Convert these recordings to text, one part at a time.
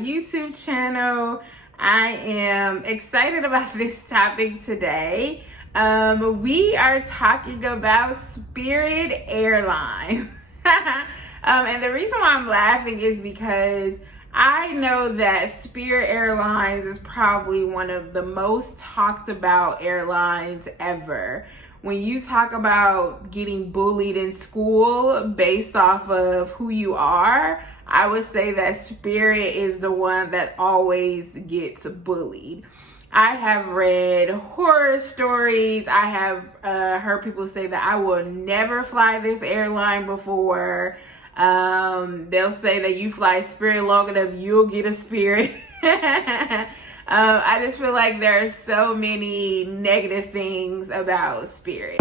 YouTube channel. I am excited about this topic today. We are talking about Spirit Airlines. And the reason why I'm laughing is because I know that Spirit Airlines is probably one of the most talked about airlines ever. When you talk about getting bullied in school based off of who you are, I would say that Spirit is the one that always gets bullied. I have read horror stories. I have heard people say that I will never fly this airline before. They'll say that you fly Spirit long enough, you'll get a Spirit. I just feel like there are so many negative things about Spirit.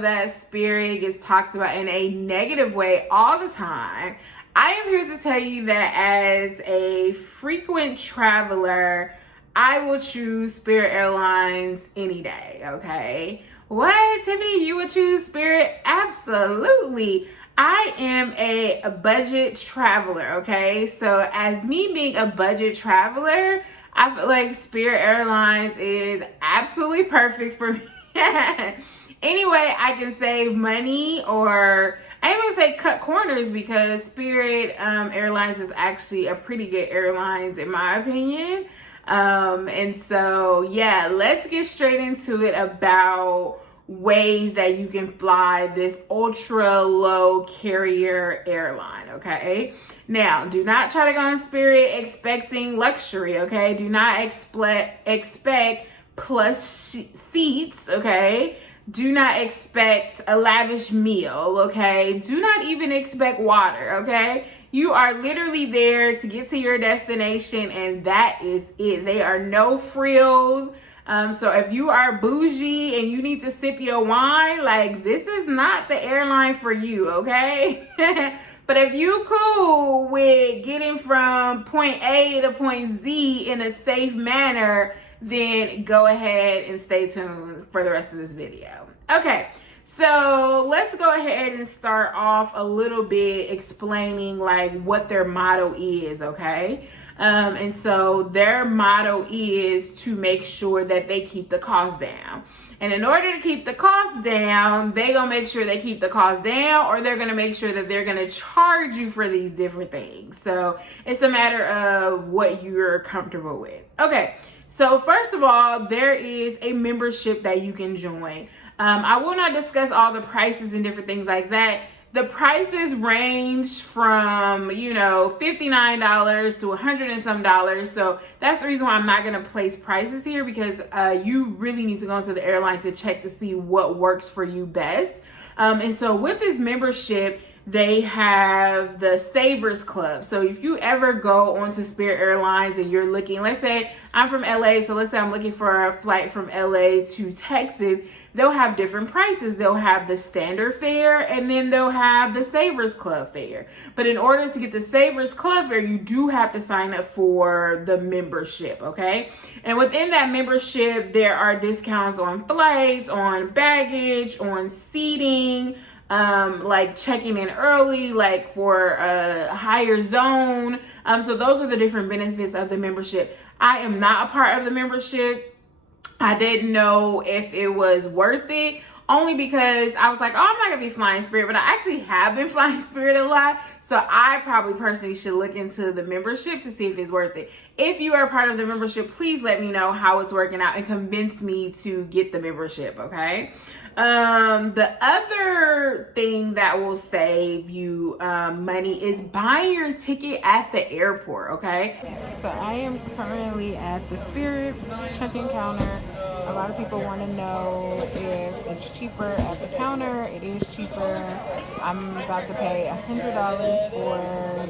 That Spirit gets talked about in a negative way all the time, I am here to tell you that as a frequent traveler, I will choose Spirit Airlines any day, okay? What, Tiffany, you would choose Spirit? Absolutely. I am a budget traveler, okay? So as me being a budget traveler, I feel like Spirit Airlines is absolutely perfect for me. Anyway, I can save money, or I even say cut corners, because Spirit Airlines is actually a pretty good airlines in my opinion. And so, yeah, let's get straight into it about ways that you can fly this ultra low carrier airline, okay? Now, do not try to go on Spirit expecting luxury, okay? Do not expect plush seats, okay? Do not expect a lavish meal, okay? Do not even expect water, okay? You are literally there to get to your destination, and that is it. There are no frills. So if you are bougie and you need to sip your wine, like, this is not the airline for you, okay? But if you cool with getting from point A to point Z in a safe manner, then go ahead and stay tuned for the rest of this video. Okay, so let's go ahead and start off a little bit explaining like what their motto is, okay? And so their motto is to make sure that they keep the cost down. And in order to keep the cost down, they're gonna make sure they keep the cost down, or they're gonna make sure that they're gonna charge you for these different things. So it's a matter of what you're comfortable with. Okay. So first of all, there is a membership that you can join. I will not discuss all the prices and different things like that. The prices range from, you know, $59 to $100 and some dollars. So that's the reason why I'm not going to place prices here, because you really need to go into the airline to check to see what works for you best. And so with this membership, they have the Savers Club. So if you ever go onto Spirit Airlines and you're looking, let's say I'm from LA, so let's say I'm looking for a flight from LA to Texas, they'll have different prices. They'll have the standard fare, and then they'll have the Savers Club fare. But in order to get the Savers Club fare, you do have to sign up for the membership, okay? And within that membership, there are discounts on flights, on baggage, on seating, like checking in early, like for a higher zone. So those are the different benefits of the membership. I am not a part of the membership. I didn't know if it was worth it, only because I was like, oh, I'm not gonna be flying Spirit, but I actually have been flying Spirit a lot. So I probably personally should look into the membership to see if it's worth it. If you are a part of the membership, please let me know how it's working out and convince me to get the membership, okay? The other thing that will save you money is buying your ticket at the airport, okay? So I am currently at the Spirit check-in counter. A lot of people want to know if it's cheaper at the counter. It is cheaper. I'm about to pay $100 for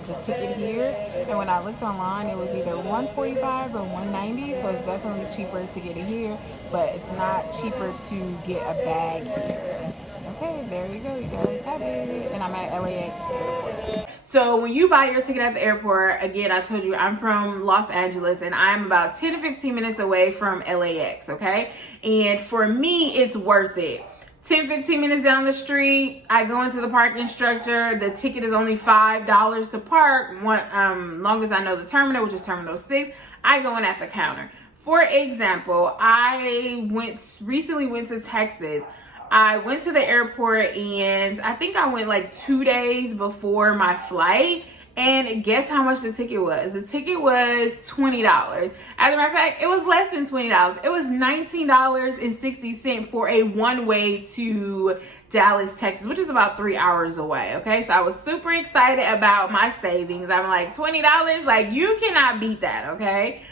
the ticket here, and when I looked online, it was either $145 or $190. So it's definitely cheaper to get it here, but it's not cheaper to get a bag here. Okay, there you go, you guys have it. And I'm at LAX airport. So when you buy your ticket at the airport, again, I told you I'm from Los Angeles and I'm about 10 to 15 minutes away from LAX, okay? And for me, it's worth it. 10, 15 minutes down the street, I go into the parking structure. The ticket is only $5 to park. Long as I know the terminal, which is Terminal 6, I go in at the counter. For example, I recently went to Texas. I went to the airport and I think I went like 2 days before my flight. And guess how much the ticket was? The ticket was $20. As a matter of fact, it was less than $20. It was $19.60 for a one-way to Dallas, Texas, which is about 3 hours away. Okay, so I was super excited about my savings. I'm like, $20, like you cannot beat that. Okay.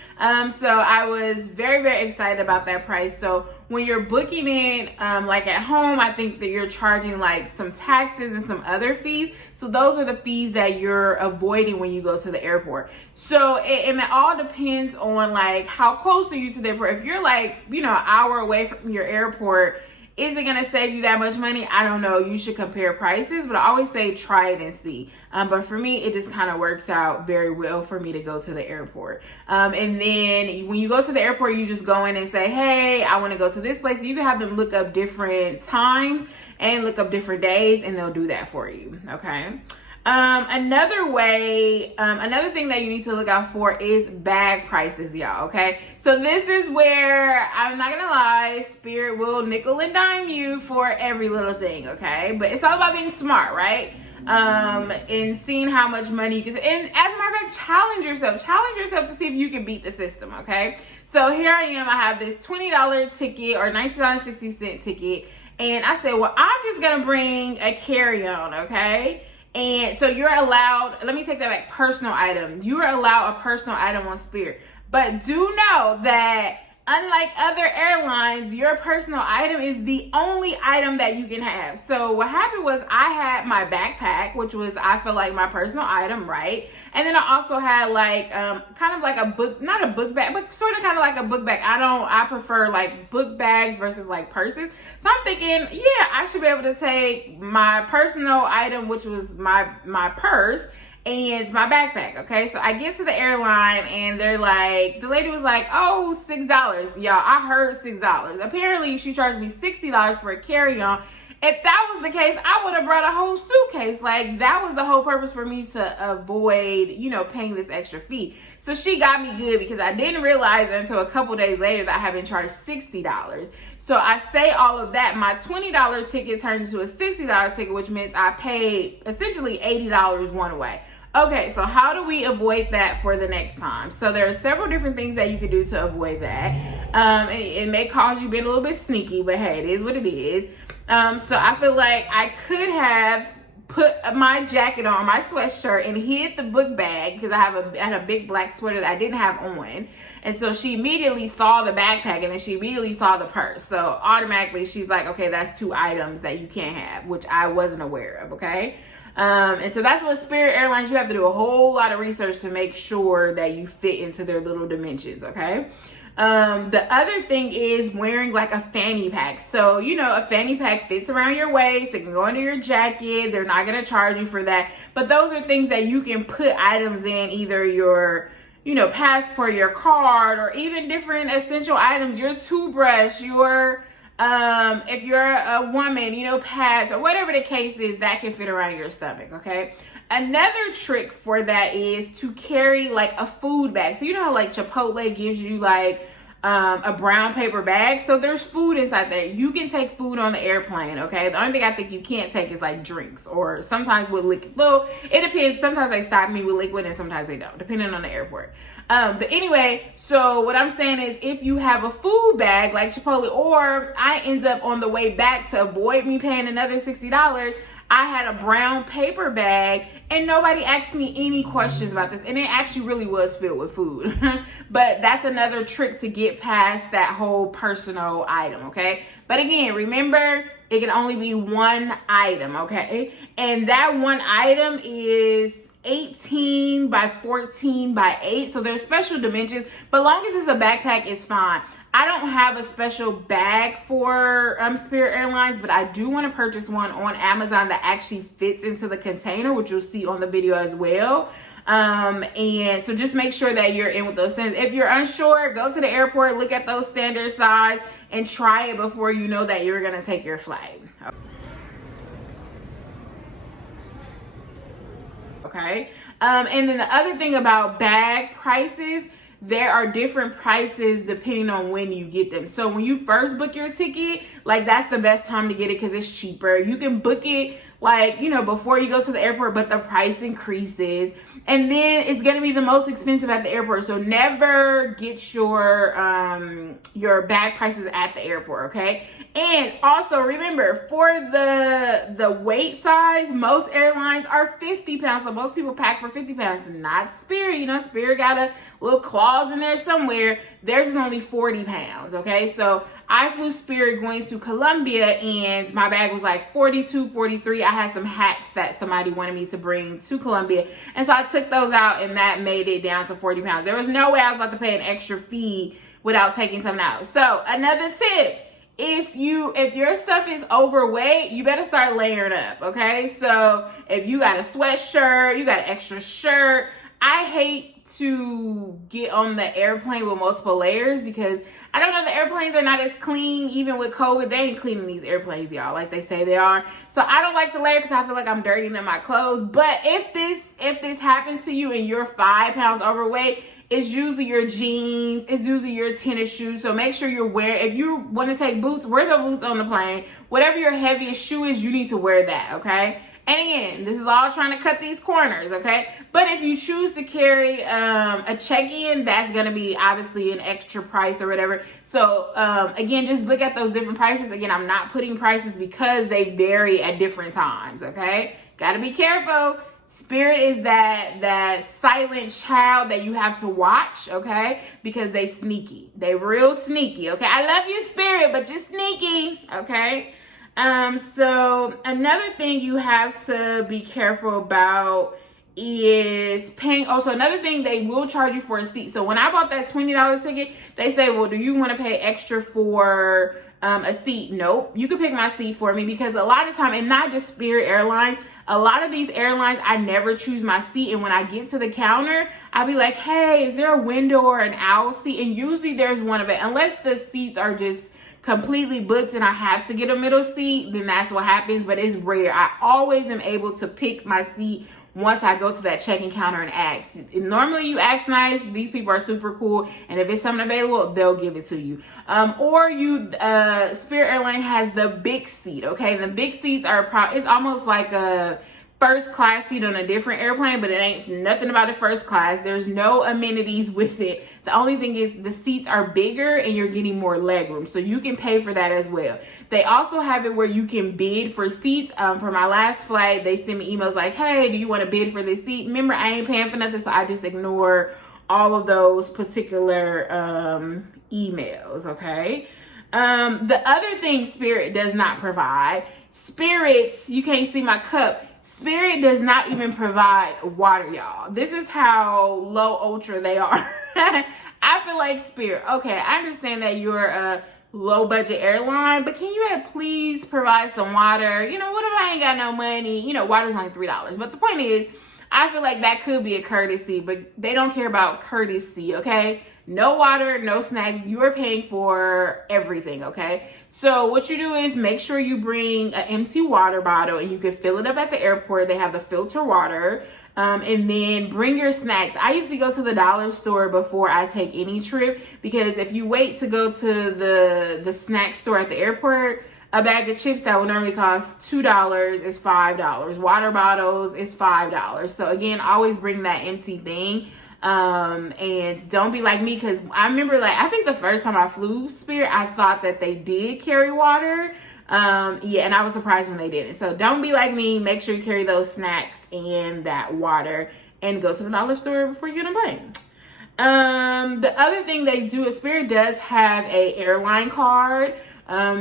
So I was very, very excited about that price. So when you're booking it, like at home, I think that you're charging like some taxes and some other fees. So those are the fees that you're avoiding when you go to the airport. So it all depends on like how close are you to the airport. If you're like, an hour away from your airport, is it going to save you that much money? I don't know. You should compare prices, but I always say try it and see. But for me, it just kind of works out very well for me to go to the airport. And then when you go to the airport, you just go in and say, hey, I want to go to this place. You can have them look up different times and look up different days, and they'll do that for you. Okay. Another thing that you need to look out for is bag prices, y'all. Okay. So this is where I'm not going to lie, Spirit will nickel and dime you for every little thing. Okay. But it's all about being smart, right? And seeing how much money you can, and as a matter of fact, challenge yourself to see if you can beat the system. Okay. So here I am, I have this $20 ticket or $19.60 ticket. And I said, well, I'm just going to bring a carry-on. Okay. And so you're allowed, let me take that back, personal item. You are allowed a personal item on Spirit. But do know that unlike other airlines, your personal item is the only item that you can have. So what happened was I had my backpack, which was, I feel like my personal item, right? And then I also had like, kind of like a book, not a book bag, but sort of kind of like a book bag. I prefer like book bags versus like purses. So I'm thinking, yeah, I should be able to take my personal item, which was my purse, and my backpack. Okay, so I get to the airline and they're like, the lady was like, oh, $6. Y'all, I heard $6. Apparently she charged me $60 for a carry-on. If that was the case, I would have brought a whole suitcase. Like, that was the whole purpose for me to avoid, paying this extra fee. So she got me good because I didn't realize until a couple days later that I had been charged $60. So I say all of that, my $20 ticket turned into a $60 ticket, which means I paid essentially $80 one way. Okay, so how do we avoid that for the next time? So there are several different things that you can do to avoid that. And it may cause you being a little bit sneaky, but hey, it is what it is. So I feel like I could have put my jacket on, my sweatshirt, and hid the book bag because I had a big black sweater that I didn't have on. And so she immediately saw the backpack and then she immediately saw the purse. So automatically she's like, okay, that's 2 items that you can't have, which I wasn't aware of, okay? And so that's what Spirit Airlines, you have to do a whole lot of research to make sure that you fit into their little dimensions, okay? The other thing is wearing like a fanny pack. So, a fanny pack fits around your waist. It can go under your jacket. They're not going to charge you for that. But those are things that you can put items in, either your, passport, your card, or even different essential items, your toothbrush, your, if you're a woman, pads, or whatever the case is, that can fit around your stomach, okay? Another trick for that is to carry like a food bag. So how like Chipotle gives you like a brown paper bag. So there's food inside there. You can take food on the airplane, okay? The only thing I think you can't take is like drinks, or sometimes with liquid. Well, it depends. Sometimes they stop me with liquid and sometimes they don't, depending on the airport. But anyway, so what I'm saying is if you have a food bag like Chipotle, or I end up on the way back to avoid me paying another $60, I had a brown paper bag and nobody asked me any questions about this. And it actually really was filled with food. But that's another trick to get past that whole personal item, okay? But again, remember, it can only be one item, okay? And that one item is 18 by 14 by 8. So there's special dimensions, but long as it's a backpack, it's fine. I don't have a special bag for Spirit Airlines, but I do want to purchase one on Amazon that actually fits into the container, which you'll see on the video as well. And so just make sure that you're in with those things. If you're unsure, go to the airport, look at those standard size, and try it before you know that you're going to take your flight. Okay. And then the other thing about bag prices, there are different prices depending on when you get them. So when you first book your ticket, like that's the best time to get it because it's cheaper. You can book it like, you know, before you go to the airport, but the price increases. And then it's going to be the most expensive at the airport. So never get your bag prices at the airport, okay? And also remember, for the weight size, most airlines are 50 pounds. So most people pack for 50 pounds, not Spirit. You know, Spirit got a little clause in there somewhere. Theirs is only 40 pounds, okay? So I flew Spirit going to Colombia and my bag was like 42, 43. I had some hats that somebody wanted me to bring to Colombia. And so I took those out and that made it down to 40 pounds. There was no way I was about to pay an extra fee without taking something out. So another tip, if your stuff is overweight, you better start layering up, okay? So if you got a sweatshirt, you got an extra shirt, I hate to get on the airplane with multiple layers because I don't know, the airplanes are not as clean. Even with COVID, they ain't cleaning these airplanes, y'all, like they say they are. So I don't like to layer because I feel like I'm dirtying up my clothes. But if this happens to you and you're 5 pounds overweight, it's usually your jeans, it's usually your tennis shoes. So make sure you're wearing, if you want to take boots, wear the boots on the plane. Whatever your heaviest shoe is, you need to wear that, okay? And again, this is all trying to cut these corners, okay? But if you choose to carry a check-in, that's going to be obviously an extra price or whatever. So again, just look at those different prices. Again, I'm not putting prices because they vary at different times, okay? Got to be careful. Spirit is that silent child that you have to watch, okay? Because they sneaky. They real sneaky, okay? I love you, Spirit, but you're sneaky, okay? So another thing you have to be careful about is paying. Also, another thing, they will charge you for a seat. So when I bought that $20 ticket, they say, well, do you want to pay extra for a seat? Nope. You can pick my seat for me because a lot of time, and not just Spirit Airlines, a lot of these airlines, I never choose my seat. And when I get to the counter, I'll be like, hey, is there a window or an aisle seat? And usually there's one of it, unless the seats are just completely booked and I have to get a middle seat, then that's what happens, but it's rare. I always am able to pick my seat once I go to that check-in counter and ask. Normally you ask nice, these people are super cool, and if it's something available, they'll give it to you. Or Spirit Airlines has the big seat, okay? The big seats are, it's almost like a first class seat on a different airplane, but it ain't nothing about a first class. There's no amenities with it. The only thing is the seats are bigger and you're getting more leg room. So you can pay for that as well. They also have it where you can bid for seats. For my last flight, they send me emails like, hey, do you want to bid for this seat? Remember, I ain't paying for nothing, so I just ignore all of those particular emails, okay? The other thing Spirit does not provide, Spirits, you can't see my cup, Spirit does not even provide water, y'all. This is how low ultra they are. I feel like Spirit, okay, I understand that you're a low budget airline, but can you please provide some water? You know, what if I ain't got no money? You know, water's only $3. But the point is, I feel like that could be a courtesy, but they don't care about courtesy, okay? No water, no snacks. You are paying for everything, okay? So what you do is make sure you bring an empty water bottle and you can fill it up at the airport. They have the filter water. And then bring your snacks. I usually go to the dollar store before I take any trip because if you wait to go to the snack store at the airport, a bag of chips that would normally cost $2 is $5. Water bottles is $5. So again, always bring that empty thing. And don't be like me, because I remember, like, I think the first time I flew Spirit, I thought that they did carry water. Yeah, and I was surprised when they didn't. So don't be like me. Make sure you carry those snacks and that water and go to the dollar store before you get on a plane. The other thing they do is Spirit does have a airline card.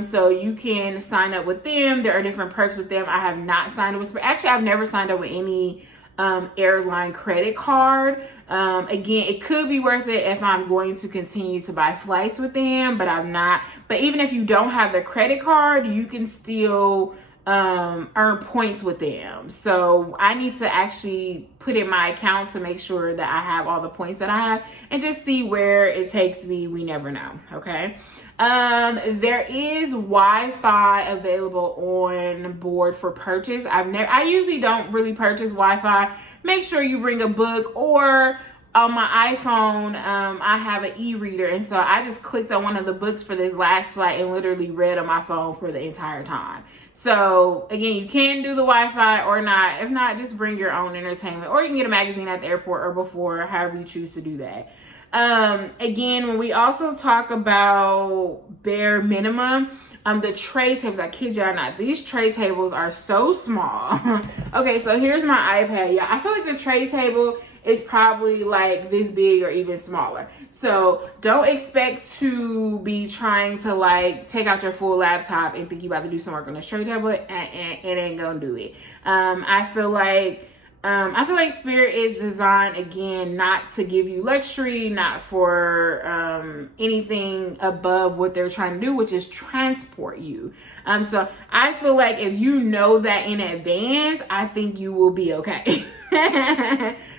So you can sign up with them. There are different perks with them. I have not signed up with Spirit. Actually, I've never signed up with any airline credit card. Again, it could be worth it if I'm going to continue to buy flights with them, but I'm not. But even if you don't have the credit card, you can still earn points with them. So I need to actually put in my account to make sure that I have all the points that I have and just see where it takes me. We never know. Okay. There is Wi-Fi available on board for purchase. I usually don't really purchase Wi-Fi. Make sure you bring a book, or on my iPhone, I have an e-reader. And so I just clicked on one of the books for this last flight and literally read on my phone for the entire time. So again, you can do the Wi-Fi or not. If not, just bring your own entertainment, or you can get a magazine at the airport or before, however you choose to do that. Again, when we also talk about bare minimum, the tray tables, I kid y'all not, these tray tables are so small. Okay, so here's my iPad. Yeah, I feel like the tray table is probably like this big or even smaller. So don't expect to be trying to like take out your full laptop and think you about to do some work on this tray table, and it ain't gonna do it. I feel like Spirit is designed, again, not to give you luxury, not for anything above what they're trying to do, which is transport you. So I feel like if you know that in advance, I think you will be okay.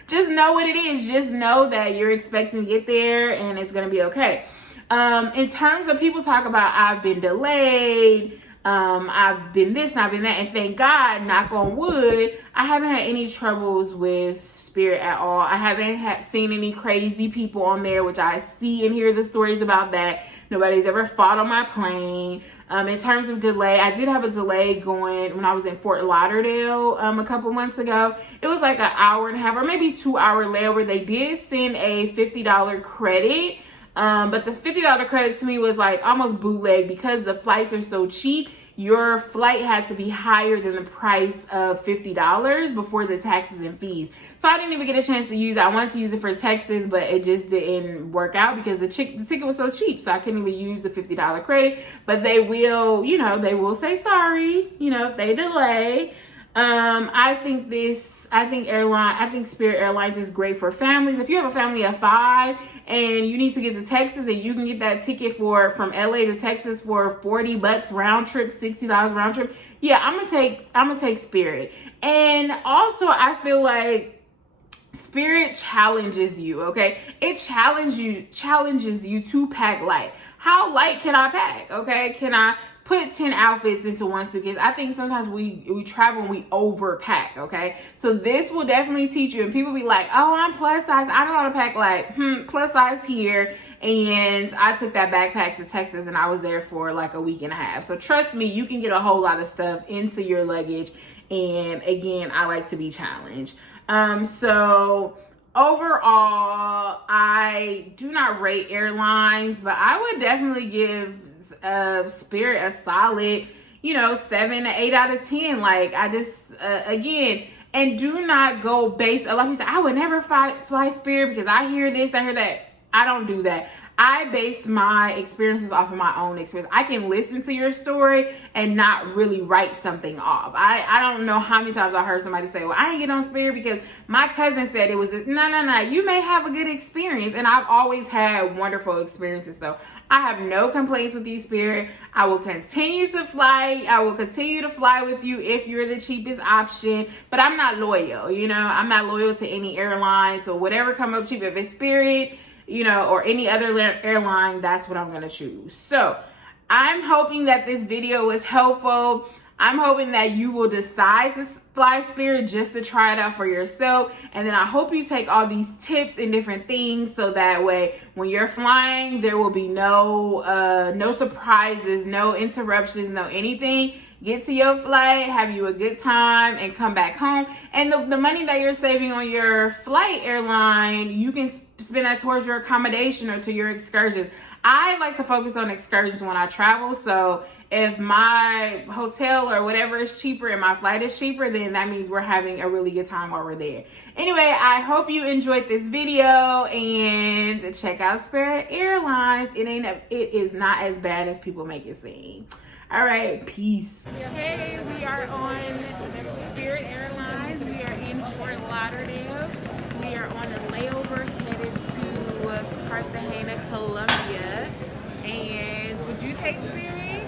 Just know what it is. Just know that you're expecting to get there and it's going to be okay. In terms of people talk about, I've been delayed, I've been this and I've been that, and thank God, knock on wood, I haven't had any troubles with Spirit at all. I haven't seen any crazy people on there, which I see and hear the stories about that. Nobody's ever fought on my plane. In terms of delay, I did have a delay going when I was in Fort Lauderdale a couple months ago. It was like an hour and a half or maybe 2 hour layover. They did send a $50 credit. But the $50 credit to me was like almost bootleg, because the flights are so cheap. Your flight had to be higher than the price of $50 before the taxes and fees. So I didn't even get a chance to use it. I wanted to use it for Texas, but it just didn't work out because the ticket was so cheap. So I couldn't even use the $50 credit. But they will, they will say sorry, if they delay. I think Spirit Airlines is great for families. If you have a family of 5 and you need to get to Texas, and you can get that ticket from LA to Texas for $40 round trip, $60 round trip. Yeah, I'm gonna take Spirit. And also I feel like Spirit challenges you, okay? It challenges you to pack light. How light can I pack? Okay, can I put 10 outfits into one suitcase? I think sometimes we travel and we overpack, okay? So this will definitely teach you. And people be like, oh, I'm plus size, I don't know how to pack light. Plus size here. And I took that backpack to Texas and I was there for like a week and a half. So trust me, you can get a whole lot of stuff into your luggage. And again, I like to be challenged. So overall, I do not rate airlines, but I would definitely give Spirit a solid, 7 to 8 out of 10. Like, I just, again, and do not go based, a lot of people say, I would never fly Spirit because I hear this, I hear that. I don't do that. I base my experiences off of my own experience. I can listen to your story and not really write something off. I don't know how many times I heard somebody say, well, I ain't get on Spirit because my cousin said it was, no. You may have a good experience. And I've always had wonderful experiences. So I have no complaints with you, Spirit. I will continue to fly. I will continue to fly with you if you're the cheapest option. But I'm not loyal, I'm not loyal to any airline. So whatever comes up cheap, if it's Spirit, or any other airline, that's what I'm going to choose. So I'm hoping that this video was helpful. I'm hoping that you will decide to fly Spirit just to try it out for yourself. And then I hope you take all these tips and different things so that way when you're flying, there will be no surprises, no interruptions, no anything. Get to your flight, have you a good time, and come back home. And the money that you're saving on your flight airline, you can spend that towards your accommodation or to your excursions. I like to focus on excursions when I travel. So If my hotel or whatever is cheaper and my flight is cheaper, then that means we're having a really good time while we're there. Anyway, I hope you enjoyed this video, and check out Spirit Airlines. It is not as bad as people make it seem. All right, peace. Hey, we are on Spirit Airlines. We are in Fort Lauderdale. We are on a layover headed to Cartagena, Colombia. And would you take Spirit?